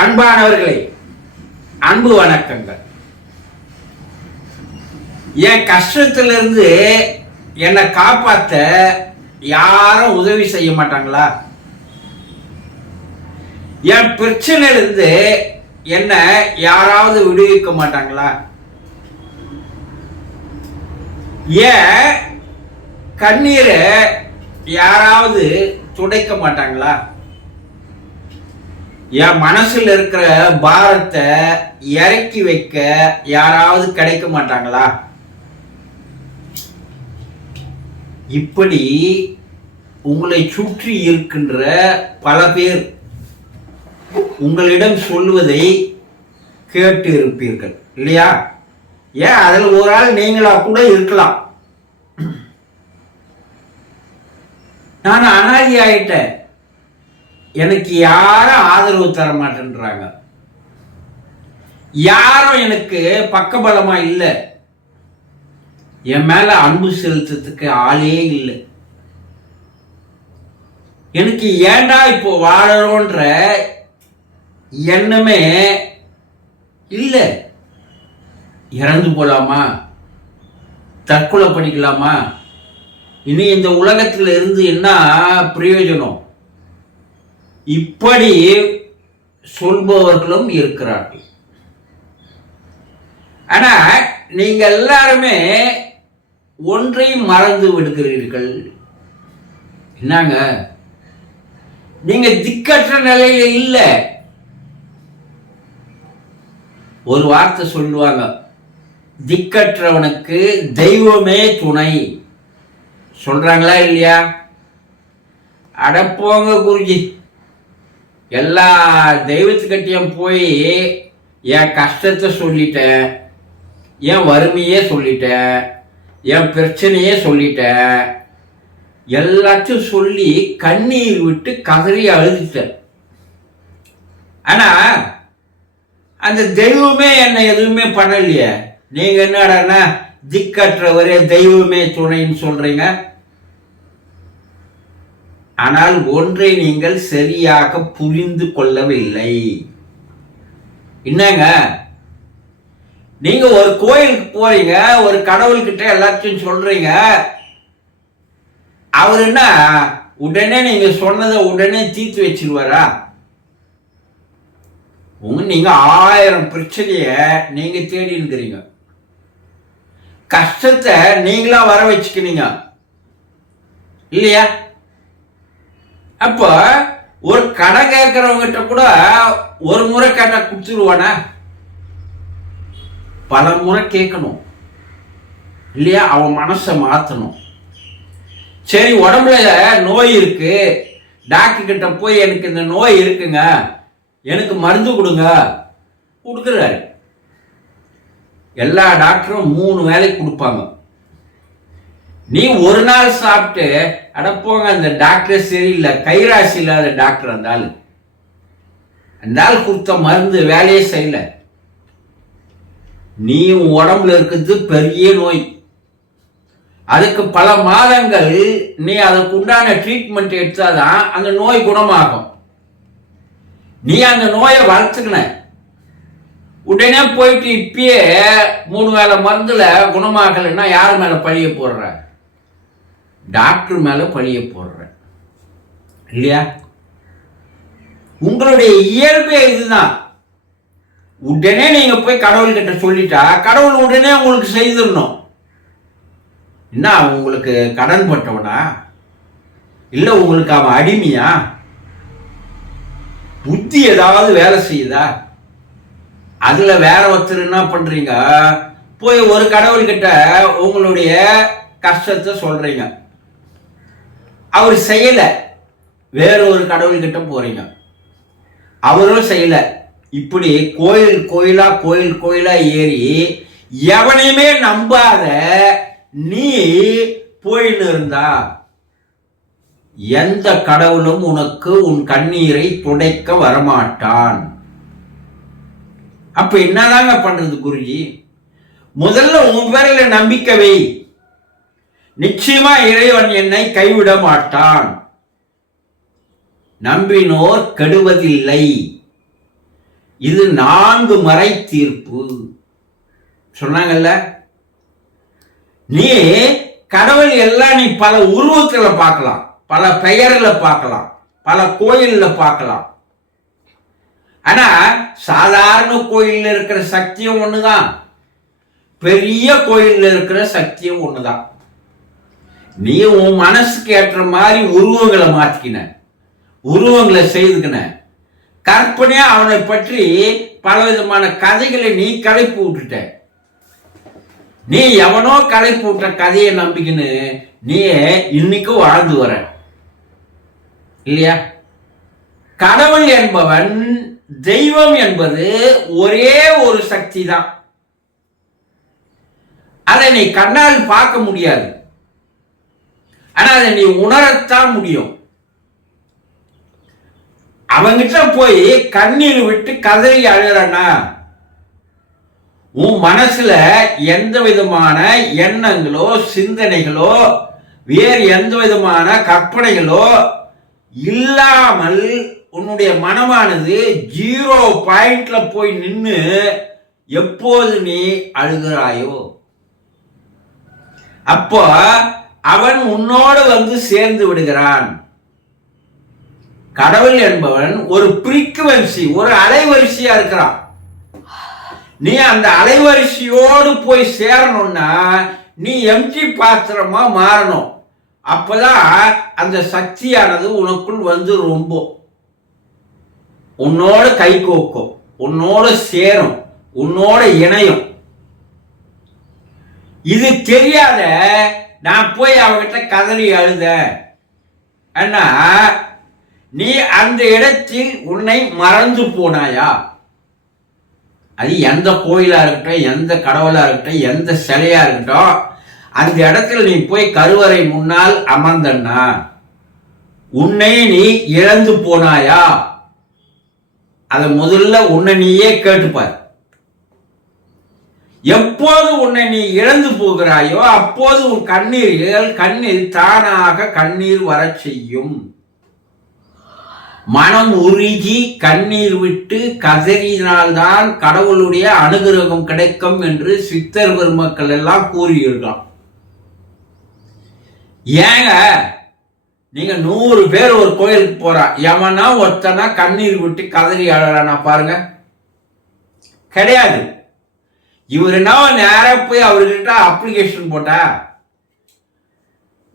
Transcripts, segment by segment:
அன்பானவர்களே, அன்பு வணக்கங்கள். என் கஷ்டத்திலிருந்து என்னை காப்பாற்ற யாரும் உதவி செய்ய மாட்டாங்களா? என் பிரச்சனையிலிருந்து என்னை யாராவது விடுவிக்க மாட்டாங்களா? ஏன் கண்ணீரை யாராவது துடைக்க மாட்டாங்களா? என் மனசுல இருக்கிற பாரத்தை இறக்கி வைக்க யாராவது கிடைக்க மாட்டாங்களா? இப்படி உங்களை சுற்றி இருக்கின்ற பல பேர் உங்களிடம் சொல்லுவதை கேட்டு இருப்பீர்கள் இல்லையா? ஏன் அதில் ஒரு ஆள் நீங்களா கூட இருக்கலாம். நான் அனாதி ஆயிட்டேன், எனக்கு யாரும் ஆதரவு தர மாட்டேன்றாங்க, யாரும் எனக்கு பக்கபலமா இல்லை, என் மேல அன்பு செலுத்துறதுக்கு ஆளே இல்லை, எனக்கு ஏண்டா இப்போ வாழறோன்ற எண்ணமே இல்லை, இறந்து போலாமா, தற்கொலை பண்ணிக்கலாமா, இனி இந்த உலகத்தில் இருந்து என்ன பிரயோஜனம், இப்படி சொல்பவர்களும் இருக்கிறார்கள். ஆனா நீங்க எல்லாருமே ஒன்றை மறந்து விடுகிறீர்கள். என்னங்க? நீங்க திக்கற்ற நிலையில இல்ல. ஒரு வார்த்தை சொல்லுவாங்க, திக்கற்றவனுக்கு தெய்வமே துணை. சொல்றாங்களா இல்லையா? அடப்போங்க குருஜி, எல்லா தெய்வத்துக்கிட்டையும் போய் என் கஷ்டத்தை சொல்லிட்டேன், என் வறுமையே சொல்லிட்டேன், என் பிரச்சனையே சொல்லிட்டேன், எல்லாத்தையும் சொல்லி கண்ணீர் விட்டு கதறி அழுதுட்டேன். ஆனா அந்த தெய்வமே என்னை எதுவுமே பண்ணலையே. நீங்க என்னடா திக்கற்றவரே தெய்வமே துணைன்னு சொல்றீங்க. ஆனால் ஒன்றை நீங்கள் சரியாக புரிந்து கொள்ளவில்லை. என்னங்க? நீங்க ஒரு கோயிலுக்கு போறீங்க, ஒரு கடவுள்கிட்ட எல்லாத்தையும் சொல்றீங்க, அவர் என்ன உடனே நீங்க சொன்னதை உடனே தீர்த்து வச்சிருவாரா? நீங்க 1000 பிரச்சனைய நீங்க தேடி இருக்கிறீங்க, கஷ்டத்தை நீங்களா வர வச்சுக்கிறீங்க இல்லையா? அப்ப ஒரு கடை கேட்கிறவங்கிட்ட கூட ஒரு முறை கேட்டா கொடுத்துருவானா? பல முறை கேட்கணும் இல்லையா? அவன் மனசை மாத்தணும். சரி, உடம்புல நோய் இருக்கு, டாக்டர் கிட்ட போய் எனக்கு இந்த நோய் இருக்குங்க, எனக்கு மருந்து கொடுங்க, கொடுக்குறாரு. எல்லா டாக்டரும் 3 வேலைக்கு கொடுப்பாங்க. நீ ஒரு நாள் சாப்பிட்டு அடப்போங்க அந்த டாக்டர் சரியில்லை, கைராசி இல்லாத டாக்டர் அந்த ஆள் கொடுத்த மருந்து வேலையே செய்யல. நீ உடம்புல இருக்கிறது பெரிய நோய், அதுக்கு பல மாதங்கள் நீ அதுக்கு உண்டான ட்ரீட்மெண்ட் எடுத்தாதான் அந்த நோய் குணமாகும். நீ அந்த நோயை வளர்த்துக்கின உடனே போயிட்டு இப்பயே 3 வேளை மருந்துல குணமாகலைன்னா யார் மேல பழிய போடுற? டாக்டர் மேல பழிய போடுற இல்லையா? உங்களுடைய இயல்பே இதுதான். உடனே நீங்க போய் கடவுள்கிட்ட சொல்லிட்டா கடவுள் உடனே உங்களுக்கு செய்திடணும். என்ன, உங்களுக்கு கடன் பட்டவனா? இல்ல உங்களுக்கு அவன் அடிமையா? புத்தி ஏதாவது வேலை செய்யுதா? அதுல வேற ஒருத்தர் என்ன பண்றீங்க, போய் ஒரு கடவுள்கிட்ட உங்களுடைய கஷ்டத்தை சொல்றீங்க, அவர் செய்யல, வேற ஒரு கடவுள்கிட்ட போறீங்க, அவரும் செய்யல. இப்படி கோயில் கோயிலா ஏறி எவனையுமே நம்பாத நீ போயின்னு இருந்தா எந்த கடவுளும் உனக்கு உன் கண்ணீரை துடைக்க வரமாட்டான். அப்ப என்னதாங்க பண்றது குருஜி? முதல்ல உன் பேரில நம்பிக்கை வை. நிச்சயமா இறைவன் என்னை கைவிட மாட்டான். நம்பினோர் கெடுவதில்லை. இது 4 மறை தீர்ப்பு சொன்னாங்கல்ல. நீ கடவுள் எல்லாம் நீ பல உருவத்துல பார்க்கலாம், பல பெயர்ல பார்க்கலாம், பல கோயில்ல பார்க்கலாம். ஆனா சாதாரண கோயில்ல இருக்கிற சக்தியும் ஒண்ணுதான், பெரிய கோயில்ல இருக்கிற சக்தியும் ஒண்ணுதான். நீ உன் மனசுக்கு ஏற்ற மாதிரி உருவங்களை மாத்திக்கின, உருவங்களை செய்துக்கின, கற்பனையா அவனை பற்றி பல விதமான கதைகளை நீ கலைப்பு விட்டுட்ட. நீ எவனோ கலைப்பு விட்ட கதையை நம்பிக்கின்னு நீ இன்னைக்கும் வாழ்ந்து வர இல்லையா? கடவுள் என்பவன், தெய்வம் என்பது ஒரே ஒரு சக்தி தான். அதை நீ கண்ணால் பார்க்க முடியாது, ஆனா அதை நீ உணரத்தான் முடியும். அவங்கிட்ட போய் கண்ணீர் விட்டு கதறி அழுறனா உன் மனசுல எந்த விதமான எண்ணங்களோ சிந்தனைகளோ வேறு எந்த விதமான கற்பனைகளோ இல்லாமல் உன்னுடைய மனமானது 0 பாயிண்ட்ல போய் நின்று எப்போது நீ அழுகிறாயோ அப்போ அவன் உன்னோடு வந்து சேர்ந்து விடுகிறான். கடவுள் என்பவன் ஒரு ஃப்ரீக்குவென்சி, ஒரு அலைவரிசையா இருக்கிறான். நீ அந்த அலைவரிசையோடு போய் சேரணும்னா நீ எம்டி பாத்திரமா மாறணும். அப்பதான் அந்த சக்தியானது உனக்குள் வந்து ரொம்ப உன்னோட கை கோக்கும், உன்னோட சேரும், உன்னோட இணையும். இது தெரியாத நான் போய் அவகிட்ட கதறி அழுத அண்ணா, நீ அந்த இடத்தில் உன்னை மறந்து போனாயா? அது எந்த கோயிலா இருக்கட்டும், எந்த கடவுளா இருக்கட்டும், எந்த சிலையா இருக்கட்டும், அந்த இடத்துல நீ போய் கருவறை முன்னால் அமர்ந்தன்னா உன்னை நீ இழந்து போனாயா? அதை முதல்ல உன்னை நீயே கேட்டுப்பார். எப்போது உன்னை நீ இழந்து போகிறாயோ அப்போது உன் கண்ணீர் தானாக கண்ணீர் வர செய்யும். மனம் உருகி கண்ணீர் விட்டு கதறினால்தான் கடவுளுடைய அனுகிரகம் கிடைக்கும் என்று சித்தர் பெருமக்கள் எல்லாம் கூறியிருக்கான். ஏங்க நீங்க 100 பேர் ஒரு கோயிலுக்கு போறா, எவனா ஒருத்தனா கண்ணீர் விட்டு கதறி அழறானா பாருங்க? கிடையாது. இவருனா நேர போய் அவர்கிட்ட அப்ளிகேஷன் போட்டா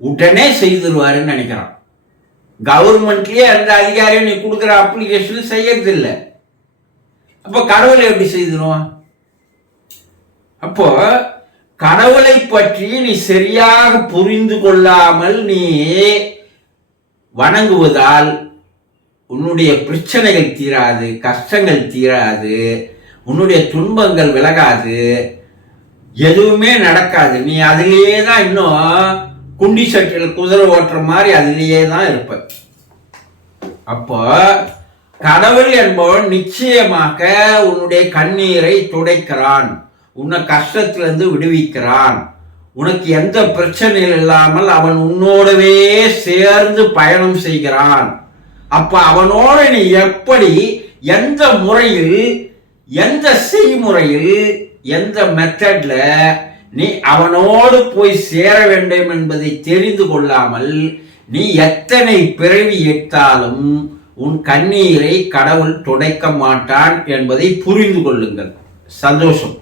உடனே செய்திருவாருன்னு நினைக்கிறான். கவர்மெண்ட்லயே எந்த அதிகாரியும் நீ கொடுக்குற அப்ளிகேஷன் செய்யறது இல்லை. அப்போ கடவுளை எப்படி செய்திருவான்? அப்போ கடவுளை பற்றி நீ சரியாக புரிந்து கொள்ளாமல் நீ வணங்குவதால் உன்னுடைய பிரச்சனைகள் தீராது, கஷ்டங்கள் தீராது, உன்னுடைய துன்பங்கள் விலகாது, எதுவுமே நடக்காது. நீ அதிலேயே தான் இன்னும் குண்டி சட்டியில் குதிரை ஓட்டுற மாதிரி அதிலேயே தான் இருப்ப. அப்போ கடவுள் என்பவன் நிச்சயமாக உன்னுடைய கண்ணீரை துடைக்கிறான், உன்னை கஷ்டத்திலிருந்து விடுவிக்கிறான். உனக்கு எந்த பிரச்சனையும் இல்லாமல் அவன் உன்னோடவே சேர்ந்து பயணம் செய்கிறான். அப்ப அவனோட நீ எப்படி, எந்த முறையில், எந்த செய்முறையில், எந்த மெத்தட்ல நீ அவனோடு போய் சேர வேண்டும் என்பதை தெரிந்து கொள்ளாமல் நீ எத்தனை பிறவி எடுத்தாலும் உன் கண்ணீரை கடவுள் துடைக்க மாட்டான் என்பதை புரிந்து கொள்ளுங்கள். சந்தோஷம்.